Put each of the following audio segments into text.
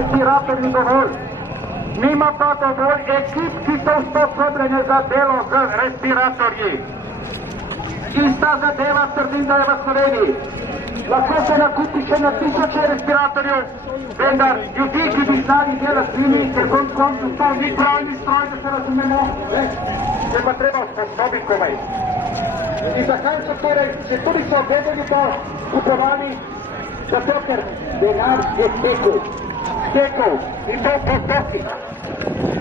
respiratorji dovolj. Nima pa dovolj ekip, ki so usposobljene za delo z respiratorji. Ista zadeva trdim, da je v Sloveniji. Lahko se nakupi še na tisoče respiratorjev, vendar ljudi, ki bi znali delati z njimi, ker koncu to ni pravni stroj, da se razumemo, je pa treba usposobiti komaj. In zakaj so torej, če tudi so vedeli to kupovali, zato ker denar je tekel in to po tokih.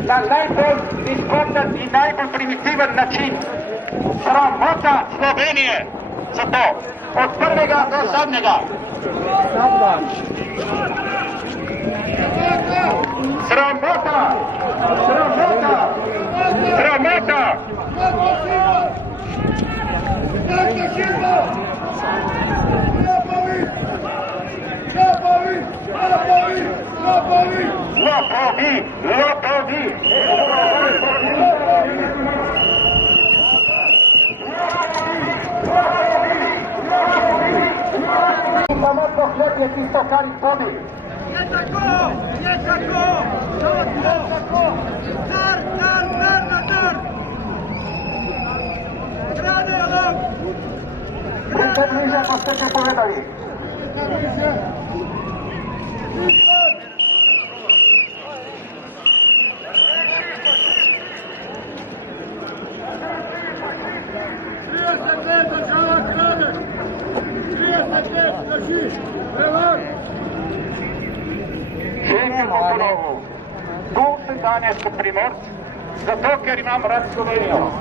Na najbolj izkoten in najbolj primitiven način. Sramota Slovenije za to, od prvega do zadnjega. Sramota! Sramota! Sramota! Lopovi! Samo pohled je tisto, kar izpodi. Je tako! Je tako! Je tako! Car na car! Kradejo nam! Budite bliže, pa ste te povedali. Želim ponovno. Tu sem danes kot Primorc, zato ker imam rad Slovenijo.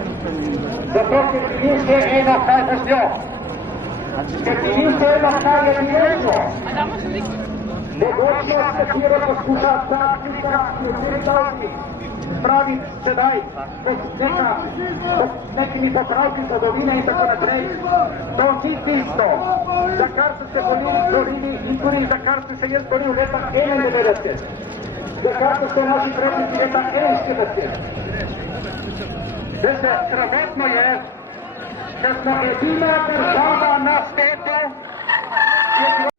Zato ker mi ni vse eno, kaj bo z njo. Ker mi ni vse eno, kaj je njeno. Mogočnost, katero poskuša taktika, ki je vse pravi sedaj, s nekimi popravki zgodovine in tako naprej, to ni tisto, za kar so se borili in tudi za kar so se jaz boril leta 91, za kar so se naši predniki leta 41. Veste, sramotno je, da smo edina država na svetu, ki je